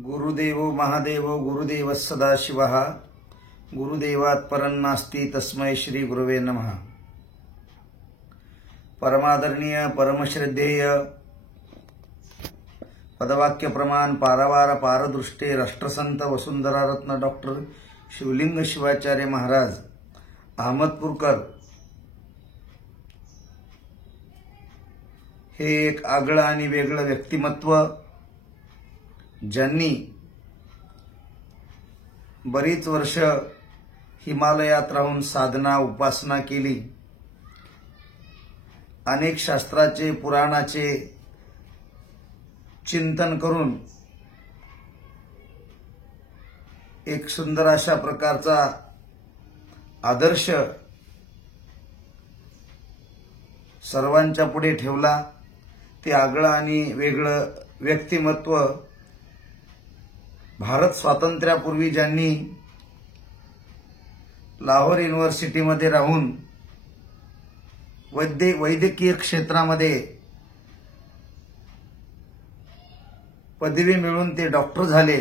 गुरुदेवो महादेवो गुरुदेव सदाशिवः गुरुदेवात् परं नास्ति तस्मै श्री गुरुवे नमः। परमादरणीय परमश्रद्धेय पदवाक्य प्रमाण पारावार पारदृष्टे राष्ट्रसंत वसुंधरारत्न डॉक्टर शिवलिंग शिवाचार्य महाराज अहमदपूरकर हे एक आगळं आणि वेगळं व्यक्तिमत्व, ज्यांनी बरीच वर्ष हिमालयात राहून साधना उपासना केली, अनेक शास्त्राचे पुराणाचे चिंतन करून एक सुंदर अशा प्रकारचा आदर्श सर्वांच्या पुढे ठेवला। ते आगळं आणि वेगळं व्यक्तिमत्व भारत स्वातंत्र्यापूर्वी ज्यांनी लाहोर युनिव्हर्सिटीमध्ये राहून वैद्यकीय क्षेत्रामध्ये पदवी मिळवून ते डॉक्टर झाले,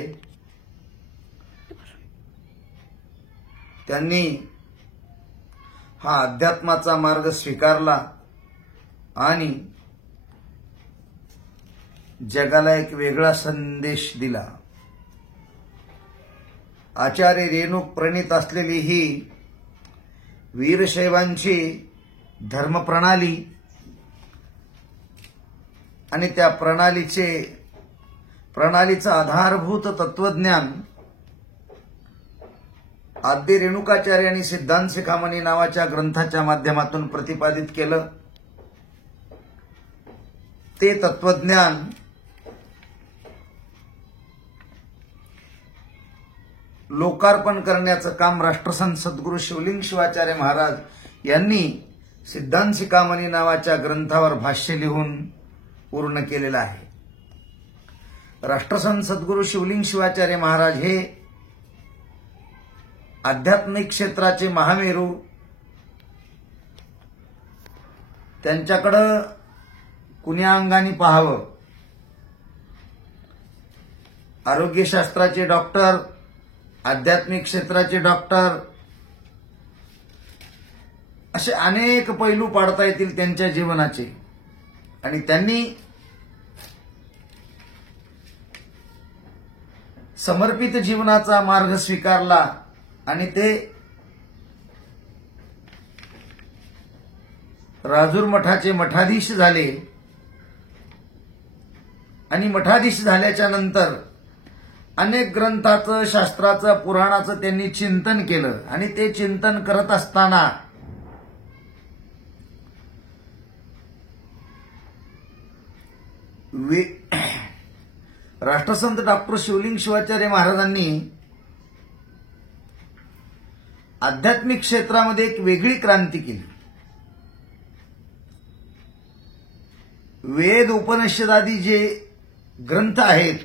त्यांनी हा अध्यात्माचा मार्ग स्वीकारला आणि जगाला एक वेगळा संदेश दिला। आचार्य रेणुक प्रणीत असलेली ही वीरशैवांची धर्मप्रणाली आणि त्या प्रणालीचं आधारभूत तत्वज्ञान आद्य रेणुकाचार्यांनी सिद्धांत शिखामणी नावाच्या ग्रंथाच्या माध्यमातून प्रतिपादित केलं। ते तत्वज्ञान लोकार्पण करण्याचं काम राष्ट्रसंत सद्गुरू शिवलिंग शिवाचार्य महाराज यांनी सिद्धांत शिखामणी नावाच्या ग्रंथावर भाष्य लिहून पूर्ण केलेलं आहे। राष्ट्रसंत सद्गुरू शिवलिंग शिवाचार्य महाराज हे आध्यात्मिक क्षेत्राचे महामेरू, त्यांच्याकडे कुण्या अंगाने पाहावं। आरोग्यशास्त्राचे डॉक्टर, आध्यात्मिक क्षेत्राचे डॉक्टर, असे अनेक पैलू पाडता येतील त्यांच्या जीवनाचे। आणि त्यांनी समर्पित जीवनाचा मार्ग स्वीकारला आणि ते राजूर मठाचे मठाधीश झाले। आणि मठाधीश झाल्याच्या नंतर अनेक ग्रंथाचं, शास्त्राचं, पुराणाचं त्यांनी चिंतन केलं। आणि ते चिंतन करत असताना राष्ट्रसंत डॉक्टर शिवलिंग शिवाचार्य महाराजांनी आध्यात्मिक क्षेत्रामध्ये एक वेगळी क्रांती केली। वेद उपनिषदादी जे ग्रंथ आहेत,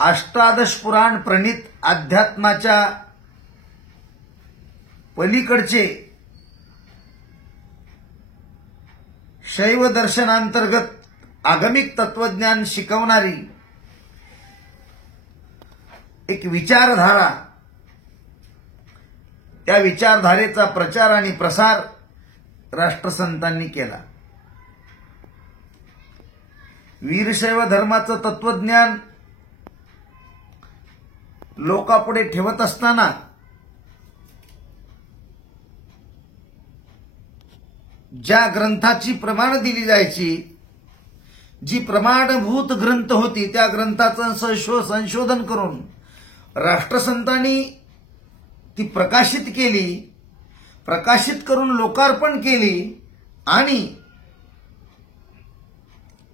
अष्टादश पुराण प्रणीत अध्यात्माच्या पलीकडचे शैव दर्शनांतर्गत आगमिक तत्वज्ञान शिकवणारी एक विचारधारा, त्या विचारधारेचा प्रचार आणि प्रसार राष्ट्रसंतांनी केला। वीरशैव धर्माचं तत्वज्ञान लोकांपुढे ठेवत असताना ज्या ग्रंथाची प्रमाण दिली जायची, जी प्रमाणभूत ग्रंथ होती, त्या ग्रंथाचं संशोधन करून राष्ट्रसंतांनी ती प्रकाशित केली, प्रकाशित करून लोकार्पण केली आणि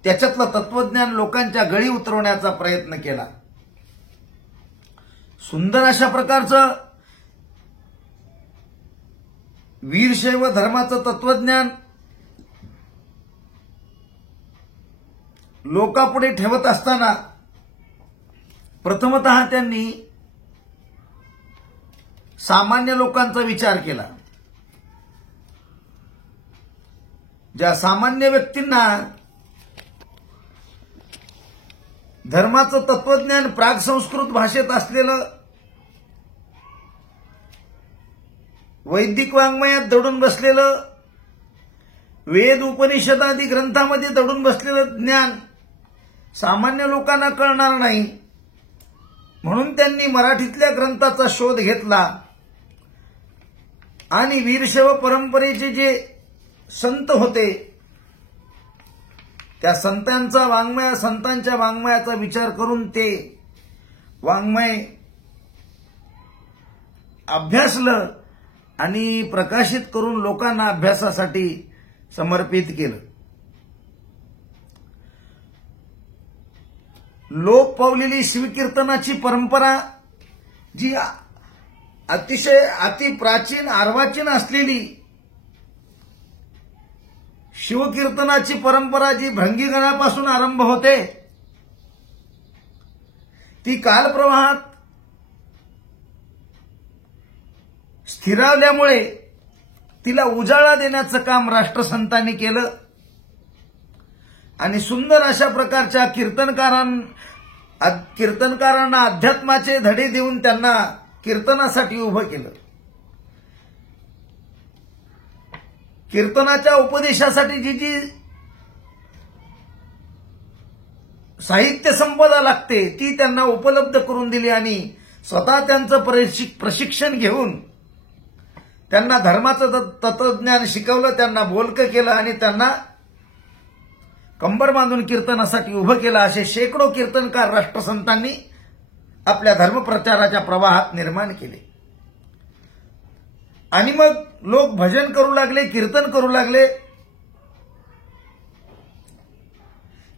त्याच्यातलं तत्वज्ञान लोकांच्या गळी उतरवण्याचा प्रयत्न केला। सुंदर अशा प्रकारचं वीरशैव धर्माचं तत्वज्ञान लोकांपुढे ठेवत असताना प्रथमतः त्यांनी सामान्य लोकांचा विचार केला। ज्या सामान्य व्यक्तींना धर्माचं तत्वज्ञान प्राग संस्कृत भाषेत असलेलं, वैदिक वाङ्मयात दडून बसलेलं, वेद उपनिषद आदी ग्रंथामध्ये दडून बसलेलं ज्ञान सामान्य लोकांना कळणार नाही, म्हणून त्यांनी मराठीतल्या ग्रंथाचा शोध घेतला आणि वीरशैव परंपरेचे जे संत होते त्या संतांच्या वाङ्मयाचा विचार करून ते वाङ्मय अभ्यासलं आणि प्रकाशित करून लोकांना अभ्यासासाठी समर्पित केलं. लोप पावलेली शिवकीर्तनाची परंपरा जी अतिशय अतिप्राचीन अर्वाचीन असलेली शिवकीर्तनाची परंपरा जी भंगीगणापासून आरंभ होते, ती कालप्रवाहात स्थिरावल्यामुळे तिला उजाळा देण्याचं काम राष्ट्रसंतांनी केलं आणि सुंदर अशा प्रकारच्या कीर्तनकारांना अध्यात्माचे धडे देऊन त्यांना कीर्तनासाठी उभं केलं. कीर्तनाच्या उपदेशासाठी जी जी साहित्य संपदा लागते ती त्यांना उपलब्ध करून दिली आणि स्वतः त्यांचं प्रशिक्षण घेऊन त्यांना धर्माचं तत्वज्ञान शिकवलं, त्यांना बोलकं केलं आणि त्यांना कंबर बांधून कीर्तनासाठी उभं केलं. असे शेकडो कीर्तनकार राष्ट्रसंतांनी आपल्या धर्मप्रचाराच्या प्रवाहात निर्माण केले. आणि मग लोक भजन करू लागले, कीर्तन करू लागले.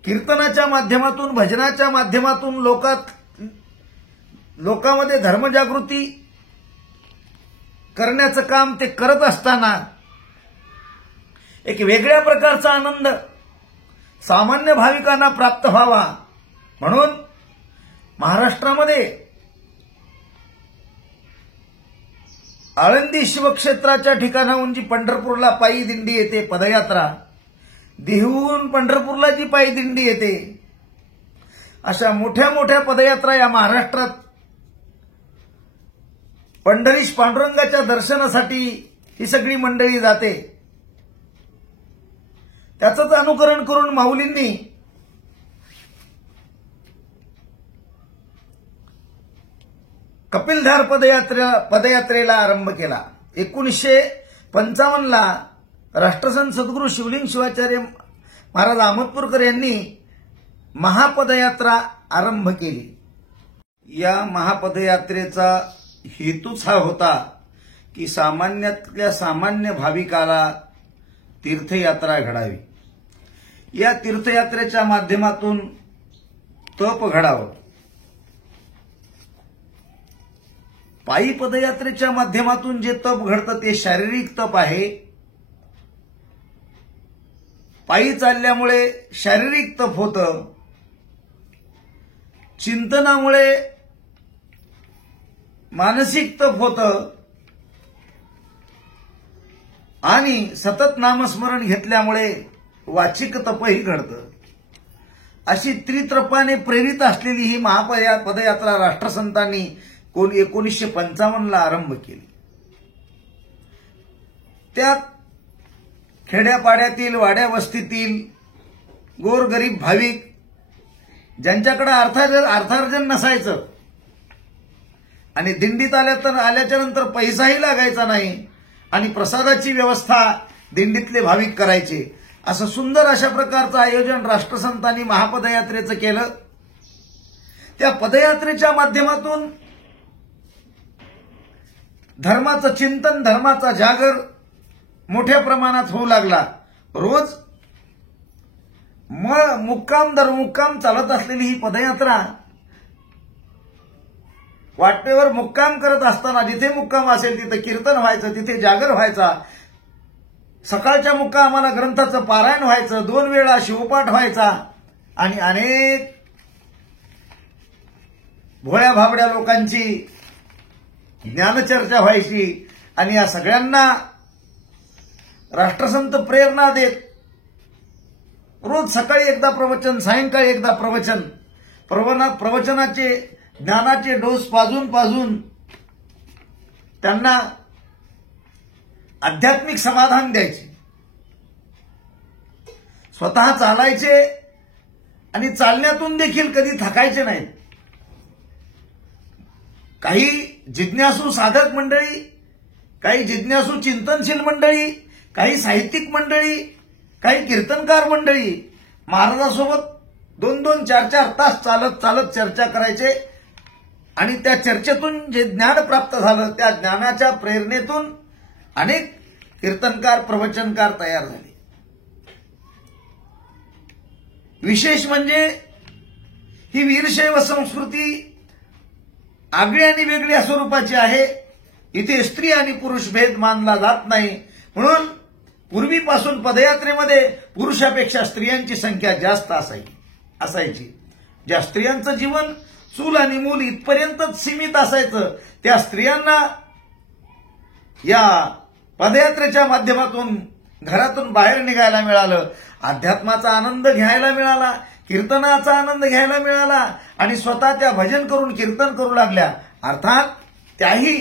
कीर्तनाच्या माध्यमातून, भजनाच्या माध्यमातून लोकांमध्ये धर्मजागृती करण्याचं काम ते करत असताना एक वेगळ्या प्रकारचा आनंद सामान्य भाविकांना प्राप्त व्हावा म्हणून महाराष्ट्रामध्ये आळंदी शिवक्षेत्राच्या ठिकाणाहून जी पंढरपूरला पायी दिंडी येते, पदयात्रा, देहूहून पंढरपूरला जी पायी दिंडी येते, अशा मोठ्या मोठ्या पदयात्रा या महाराष्ट्रात पंढरीश पांडुरंगाच्या दर्शनासाठी ही सगळी मंडळी जाते. त्याचंच अनुकरण करून माऊलींनी कपिलधार पदयात्रेला आरंभ केला. 1955ला राष्ट्रसंत सद्गुरू शिवलिंग शिवाचार्य महाराज अहमदपूरकर यांनी महापदयात्रा आरंभ केली. या महापदयात्रेचा हेतूच हा होता की सामान्यातल्या सामान्य भाविकाला तीर्थयात्रा घडावी. या तीर्थयात्रेच्या माध्यमातून तप घडावं. पायी पदयात्रेच्या माध्यमातून जे तप घडतं ते शारीरिक तप आहे. पायी चालल्यामुळे शारीरिक तप होतं. चिंतनामुळे मानसिक तप होतं आणि सतत नामस्मरण घेतल्यामुळे वाचिक तपही घडतं. अशी त्रितपाने प्रेरित असलेली ही महापदयात्रा राष्ट्रसंतांनी 1955ला आरंभ केली. त्यात खेड्यापाड्यातील, वाड्या वस्तीतील गोरगरीब भाविक ज्यांच्याकडे अर्थार्जन नसायचं आणि दिंडीत आल्याच्या नंतर पैसाही लागायचा नाही आणि प्रसादाची व्यवस्था दिंडीतले भाविक करायचे, असं सुंदर अशा प्रकारचं आयोजन राष्ट्रसंतांनी महापदयात्रेचं केलं. त्या पदयात्रेच्या माध्यमातून धर्माचं चिंतन, धर्माचा जागर मोठ्या प्रमाणात होऊ लागला. रोज मुक्काम दर मुक्काम चालत असलेली ही पदयात्रा वाटेवर मुक्काम करत असताना जिथे मुक्काम असेल तिथे कीर्तन व्हायचं, तिथे जागर व्हायचा. सकाळच्या मुक्कामाला ग्रंथाचं पारायण व्हायचं, 2 वेळा शिवपाठ व्हायचा आणि अनेक भोळ्या भाबड्या लोकांची ज्ञानचर्चा व्हायची. आणि या सगळ्यांना राष्ट्रसंत प्रेरणा देत रोज सकाळी एकदा प्रवचन, सायंकाळी एकदा प्रवचन, प्रवचनाचे ज्ञानाचे डोस पाजून त्यांना आध्यात्मिक समाधान द्यायचे, स्वतः चालायचे आणि चालण्यातून देखील कधी थकायचे नाहीत. काही जिज्ञासू साधक मंडळी, काही जिज्ञासू चिंतनशील मंडळी, काही साहित्यिक मंडळी, काही कीर्तनकार मंडळी महाराजांसोबत 2-2, 4-4 तास चालत चर्चा करायचे आणि त्या चर्चेतून जे ज्ञान प्राप्त झालं त्या ज्ञानाच्या प्रेरणेतून अनेक कीर्तनकार, प्रवचनकार तयार झाले. विशेष म्हणजे ही वीरशैव संस्कृती आगळी आणि वेगळ्या स्वरूपाची आहे. इथे स्त्री आणि पुरुष भेद मानला जात नाही. म्हणून पूर्वीपासून पदयात्रेमध्ये पुरुषापेक्षा स्त्रियांची संख्या जास्त असायची. ज्या स्त्रियांचं जीवन चूल आणि मूल इथपर्यंतच सीमित असायचं त्या स्त्रियांना या पदयात्रेच्या माध्यमातून घरातून बाहेर निघायला मिळालं, अध्यात्माचा आनंद घ्यायला मिळाला, कीर्तनाचा आनंद घ्यायला मिळाला आणि स्वतः त्या भजन करून कीर्तन करू लागल्या. अर्थात त्याही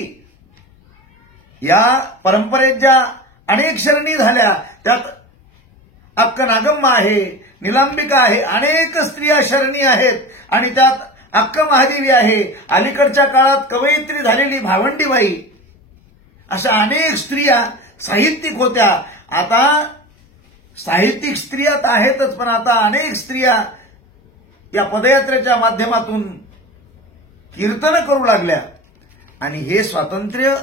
या परंपरेत ज्या अनेक शरणी झाल्या त्यात अक्कनागम्मा आहे, निलांबिका आहे, अनेक स्त्रिया शरणी आहेत आणि त्यात अक्क महादेवी आहे, अलीकडच्या काळात कवयित्री झालेली भावंडीबाई, अशा अनेक स्त्रिया साहित्यिक होत्या. आता साहित्यिक स्त्रिया तर आहेतच, पण आता अनेक स्त्रिया या पदयात्रेच्या माध्यमातून कीर्तन करू लागल्या. आणि हे स्वातंत्र्य,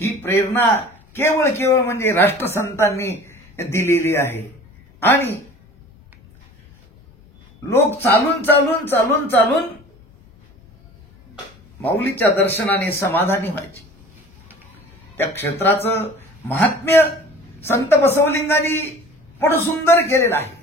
ही प्रेरणा केवळ म्हणजे राष्ट्रसंतांनी दिलेली आहे. आणि लोक चालून माऊलीच्या दर्शनाने समाधानी व्हायचे. त्या क्षेत्राचं महात्म्य संत बसवलिंगांनी पण सुंदर केलेलं आहे.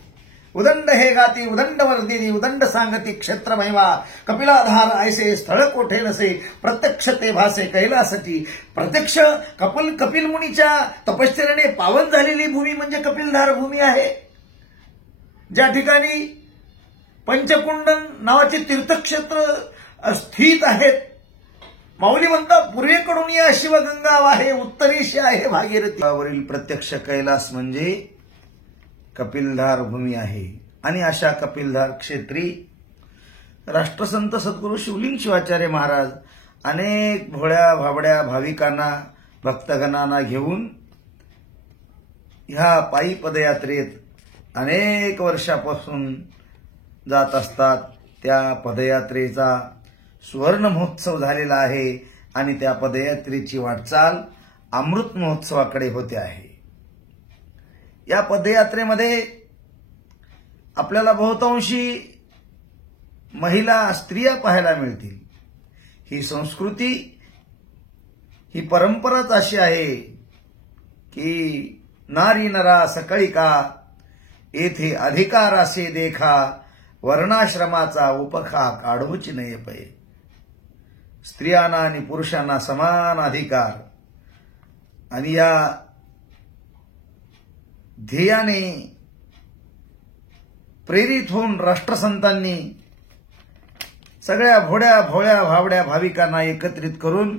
उदंड हे गाती उदंड वर्दिनी उदंड सांगती क्षेत्र महिमा कपिलाधार ऐसे स्थळ कोठे नसे प्रत्यक्ष ते भासे कैलासची. प्रत्यक्ष कपिल मुनीच्या तपश्चर्याने पावन झालेली भूमी म्हणजे कपिलधार भूमी आहे. ज्या ठिकाणी पंचकुंडन नावाचे तीर्थक्षेत्र स्थित आहेत. माऊली म्हणतात पूर्वेकडून या शिवगंगा वाहे उत्तरेशी आहे भागीरथी. वरील प्रत्यक्ष कैलास म्हणजे कपिलधार भूमी आहे. आणि अशा कपिलधार क्षेत्री राष्ट्रसंत सद्गुरू शिवलिंग शिवाचार्य महाराज अनेक भोळ्या भाबड्या भाविकांना, भक्तगणांना घेऊन ह्या पायी पदयात्रेत अनेक वर्षापासून जात असतात. त्या पदयात्रेचा सुवर्ण महोत्सव झालेला आहे आणि त्या पदयात्रेची वाटचाल अमृत महोत्सवाकडे होते आहे. या पदयात्रेमध्ये आपल्याला बहुतांशी महिला, स्त्रिया पाहायला मिळतील. ही संस्कृती, ही परंपराच अशी आहे की नारी नरा सकळी का येथे अधिकार असे देखा वर्णाश्रमाचा उपखा काढूच नये पै. स्त्रियांना आणि पुरुषांना समान अधिकार आणि या ध्येयाने प्रेरित होऊन राष्ट्रसंतांनी सगळ्या भोळ्या भाबड्या भाविकांना एकत्रित करून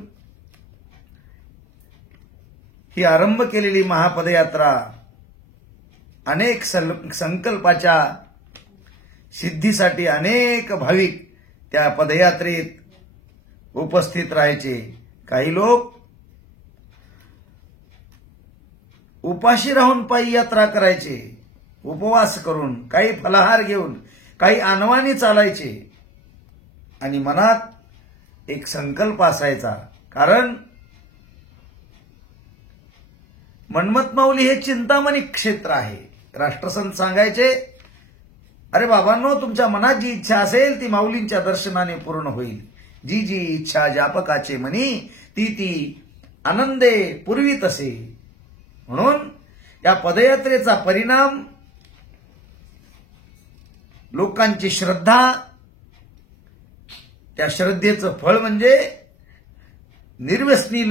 ही आरंभ केलेली महापदयात्रा अनेक संकल्पाच्या सिद्धीसाठी अनेक भाविक त्या पदयात्रेत उपस्थित राहायचे. काही लोक उपाशी राहून पायी यात्रा करायचे, उपवास करून, काही फलाहार घेऊन, काही अनवाणी चालायचे. आणि मनात एक संकल्प असायचा, कारण मन्मथ माऊली हे चिंतामणी क्षेत्र आहे. राष्ट्रसंत सांगायचे, अरे बाबांनो, तुमच्या मनात जी इच्छा असेल ती माऊलींच्या दर्शनाने पूर्ण होईल. जी जी इच्छा जापकाचे मनी ती आनंदे पूर्वी तसे. म्हणून या पदयात्रेचा परिणाम लोकांची श्रद्धा, त्या श्रद्धेचं फळ म्हणजे व्यसनी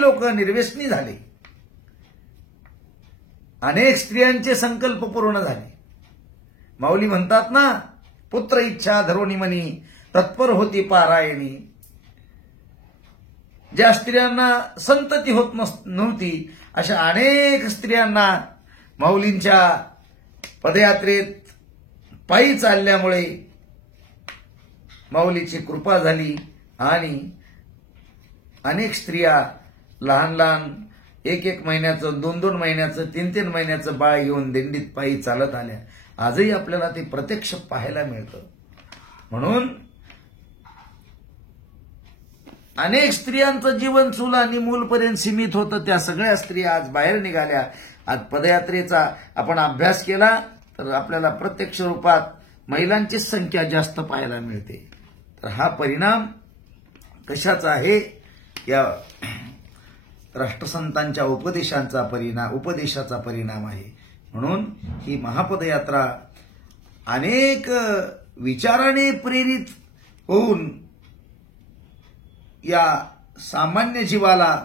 लोक निर्व्यसनी झाले. अनेक स्त्रियांचे संकल्प पूर्ण झाले. माऊली म्हणतात ना, पुत्र इच्छा धरोणीमनी तत्पर होती पारायणी. ज्या स्त्रियांना संतती होत नव्हती अशा अनेक स्त्रियांना माऊलींच्या पदयात्रेत पायी चालल्यामुळे माऊलीची कृपा झाली आणि अनेक स्त्रिया लहान लहान एक महिन्याचं 2 महिन्याचं 3 महिन्याचं बाळ घेऊन दिंडीत पायी चालत आल्या. आजही आपल्याला ते प्रत्यक्ष पाहायला मिळतं. म्हणून अनेक स्त्रियांचं जीवन चूल आणि मूलपर्यंत सीमित होतं. त्या सगळ्या स्त्रिया आज बाहेर निघाल्या. आज पदयात्रेचा आपण अभ्यास केला तर आपल्याला प्रत्यक्ष रूपात महिलांचीच संख्या जास्त पाहायला मिळते. तर हा परिणाम कशाचा आहे? या राष्ट्रसंतांच्या उपदेशाचा परिणाम आहे. म्हणून ही महापदयात्रा अनेक विचाराने प्रेरित होऊन या सामान्य जीवाला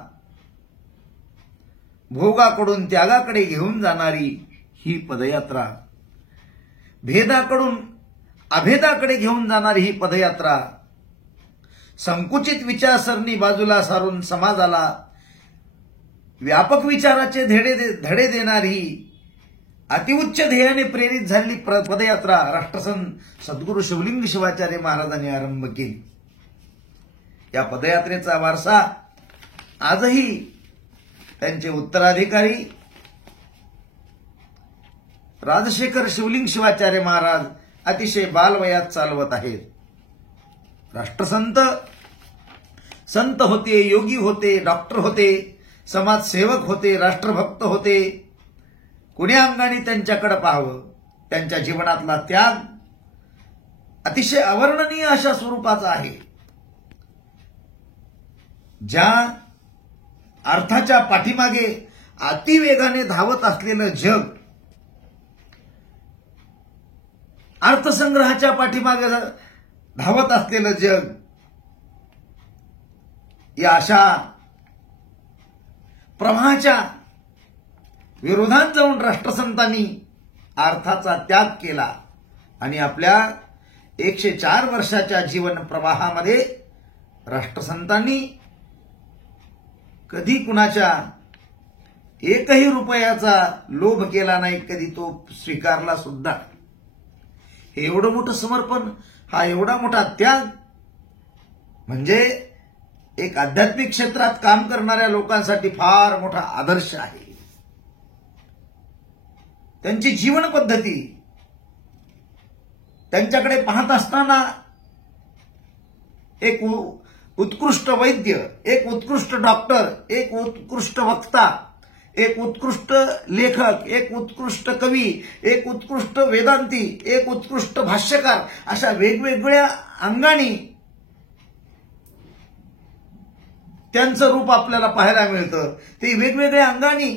भोगाकडून त्यागाकडे घेऊन जाणारी ही पदयात्रा, भेदाकडून अभेदाकडे घेऊन जाणारी ही पदयात्रा, संकुचित विचारसरणी बाजूला सारून समाजाला व्यापक विचाराचे धडे देणारी अतिउच्च ध्येयाने प्रेरित झालेली पदयात्रा राष्ट्रसंत सद्गुरू शिवलिंग शिवाचार्य महाराजांनी आरंभ केली. या पदयात्रेचा वारसा आजही त्यांचे उत्तराधिकारी राजशेखर शिवलिंग शिवाचार्य महाराज अतिशय बालवयात चालवत आहेत. राष्ट्रसंत संत होते, योगी होते, डॉक्टर होते, समाजसेवक होते, राष्ट्रभक्त होते. कुण्या अंगाने त्यांच्याकडे पाहावं? त्यांच्या जीवनातला त्याग अतिशय अवर्णनीय अशा स्वरूपाचा आहे. ज्या अर्थाच्या पाठीमागे अतिवेगाने धावत असलेलं जग, अर्थसंग्रहाच्या पाठीमागे धावत असलेलं जग, या अशा प्रवाहाच्या विरोधात जाऊन राष्ट्रसंतांनी अर्थाचा त्याग केला आणि आपल्या 104 वर्षाच्या जीवन प्रवाहामध्ये राष्ट्रसंतांनी कधी कुणाच्या एकही रुपयाचा लोभ केला नाही, कधी तो स्वीकारला सुद्धा. हे एवढं मोठं समर्पण, हा एवढा मोठा त्याग म्हणजे एक आध्यात्मिक क्षेत्रात काम करणाऱ्या लोकांसाठी फार मोठा आदर्श आहे. त्यांची जीवन पद्धती, त्यांच्याकडे पाहत असताना एक उत्कृष्ट वैद्य, एक उत्कृष्ट डॉक्टर, एक उत्कृष्ट वक्ता, एक उत्कृष्ट लेखक, एक उत्कृष्ट कवी, एक उत्कृष्ट वेदांती, एक उत्कृष्ट भाष्यकार, अशा वेगवेगळ्या अंगाने त्यांचं रूप आपल्याला पाहायला मिळतं. ते वेगवेगळ्या अंगाने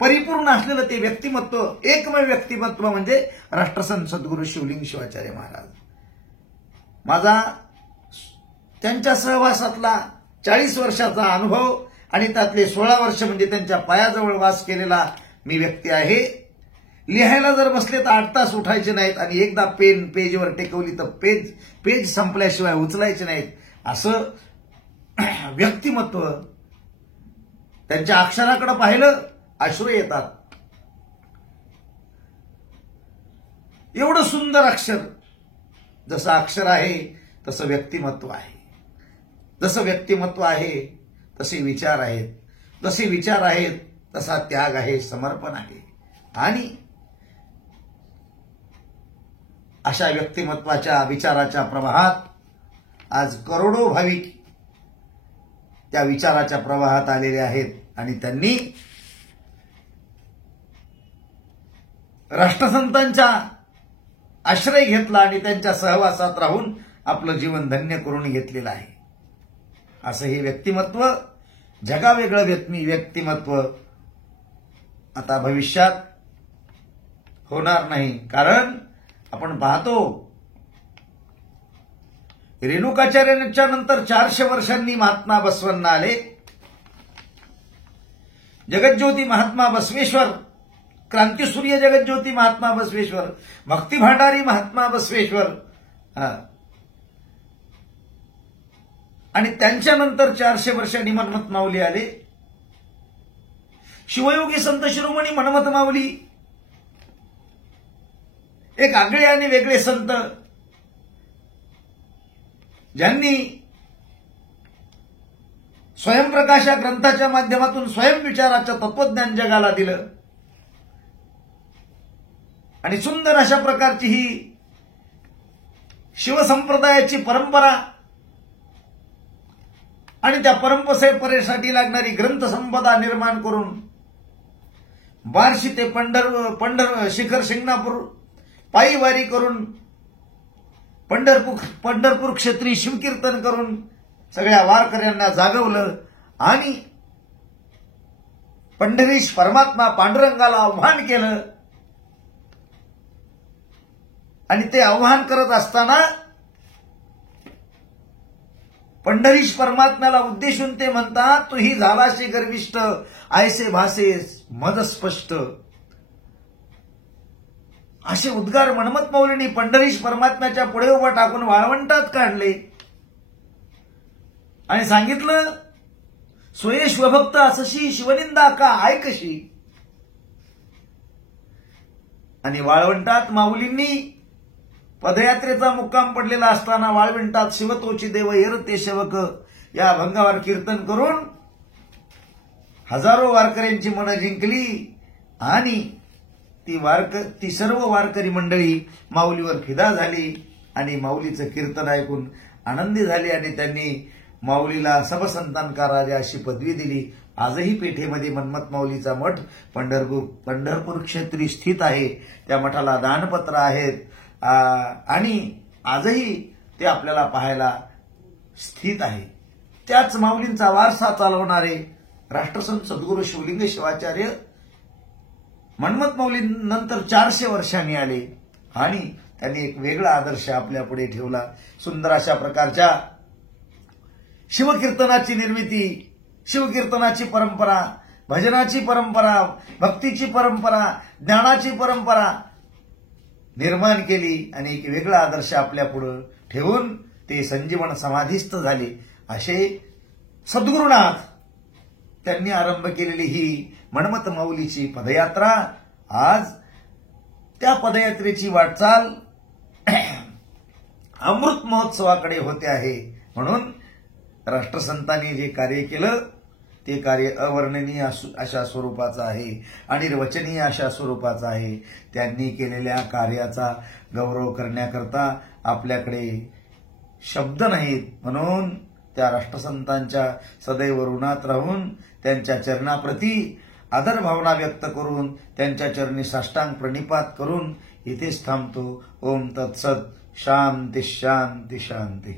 परिपूर्ण असलेलं ते व्यक्तिमत्व, एकमेव व्यक्तिमत्व म्हणजे राष्ट्रसंत सद्गुरू शिवलिंग शिवाचार्य महाराज. माझा त्यांच्या सहवासातला 40 वर्षाचा अनुभव आणि त्यातले 16 वर्ष म्हणजे त्यांच्या पायाजवळ वास केलेला मी व्यक्ती आहे. लिहायला जर बसले तर 8 तास उठायचे नाहीत आणि एकदा पेन पेजवर टेकवली तर पेज संपल्याशिवाय उचलायचे नाहीत, असं व्यक्तिमत्व. त्यांच्या अक्षराकडे पाहिलं अश्रू येतात. एवढं सुंदर अक्षर. जसं अक्षर आहे तसं व्यक्तिमत्व आहे. जसं व्यक्तिमत्व आहे तसे विचार आहेत. जसे विचार आहेत तसा त्याग आहे, समर्पण आहे. आणि अशा व्यक्तिमत्वाच्या विचाराच्या प्रवाहात आज करोडो भाविक त्या विचाराच्या प्रवाहात आलेले आहेत आणि त्यांनी राष्ट्रसंतांचा आश्रय घेतला आणि त्यांच्या सहवासात राहून आपलं जीवन धन्य करून घेतलेलं आहे. असं हे व्यक्तिमत्व, जगावेगळं व्यक्तिमत्व आता भविष्यात होणार नाही. कारण आपण पाहतो रेणुकाचार्यांच्या नंतर 400 वर्षांनी महात्मा बसवण्ण आले. जगज्योती महात्मा बसवेश्वर, क्रांतिसूर्य जगज्योती महात्मा बसवेश्वर, भक्ती भांडारी महात्मा बसवेश्वर आणि त्यांच्यानंतर 400 वर्षांनी मन्मथ माऊली आले. शिवयोगी संत शिरोमणी मन्मथ माऊली एक आगळे आणि वेगळे संत, ज्यांनी स्वयंप्रकाश या ग्रंथाच्या माध्यमातून स्वयंविचाराचं तत्वज्ञान जगाला दिलं आणि सुंदर अशा प्रकारची ही शिवसंप्रदायाची परंपरा आणि त्या परंपरेसाठी लागणारी ग्रंथसंपदा निर्माण करून बार्शी ते पंढर शिखर शिंगणापूर पायी वारी करून पंढरपूर क्षेत्री शिवकीर्तन करून सगळ्या वारकऱ्यांना जागवलं आणि पंढरीश परमात्मा पांडुरंगाला आव्हान केलं. आणि ते आव्हान करत असताना पंढरीश परमात्म्याला उद्देशून ते म्हणतात, तू ही झालाशे गर्विष्ठ आयसे भासे मद स्पष्ट. असे उद्गार मन्मथ माऊलींनी पंढरीश परमात्म्याच्या पुढे उभा टाकून वाळवंटात काढले आणि सांगितलं, स्वये शिवभक्त असशी शिवनिंदा का ऐकशी. आणि वाळवंटात माऊलींनी पदयात्रेचा मुक्काम पडलेला असताना वाळवंटात शिवतोची देव येरते सेवक या भंगावर कीर्तन करून हजारो वारकऱ्यांची मनं जिंकली आणि ती सर्व वारकरी मंडळी माऊलीवर फिदा झाली आणि माऊलीचं कीर्तन ऐकून आनंदी झाली आणि त्यांनी माऊलीला सबसंतान का राजा अशी पदवी दिली. आजही पेठेमध्ये मन्मथ माऊलीचा मठ पंढरपूर क्षेत्री स्थित आहे. त्या मठाला दानपत्र आहेत आणि आजही ते आपल्याला पाहायला स्थित आहे. त्याच माऊलींचा वारसा चालवणारे राष्ट्रसंत सद्गुरू शिवलिंग शिवाचार्य मन्मथ माऊली नंतर 400 वर्षांनी आले आणि त्यांनी एक वेगळा आदर्श आपल्या पुढे ठेवला. सुंदर अशा प्रकारच्या शिवकीर्तनाची निर्मिती, शिवकीर्तनाची परंपरा, भजनाची परंपरा, भक्तीची परंपरा, ज्ञानाची परंपरा निर्माण केली आणि एक वेगळा आदर्श आपल्या पुढे ठेवून ते संजीवन समाधीस्थ झाले. असे सद्गुरुनाथ त्यांनी आरंभ केलेली ही मन्मथ माऊलीची पदयात्रा आज त्या पदयात्रेची वाटचाल अमृत महोत्सवाकडे होते आहे. म्हणून राष्ट्रसंतांनी जे कार्य केलं ते कार्य अवर्णनीय अशा स्वरूपाचं आहे, अनिर्वचनीय अशा स्वरूपाचं आहे. त्यांनी केलेल्या कार्याचा गौरव करण्याकरता आपल्याकडे शब्द नाहीत. म्हणून त्या राष्ट्रसंतांच्या सदैव ऋणात राहून त्यांच्या चरणाप्रती आदर भावना व्यक्त करून त्यांच्या चरणी साष्टांग प्रणिपात करून इथेच थांबतो. ओम तत्सत. शांती शांती शांती.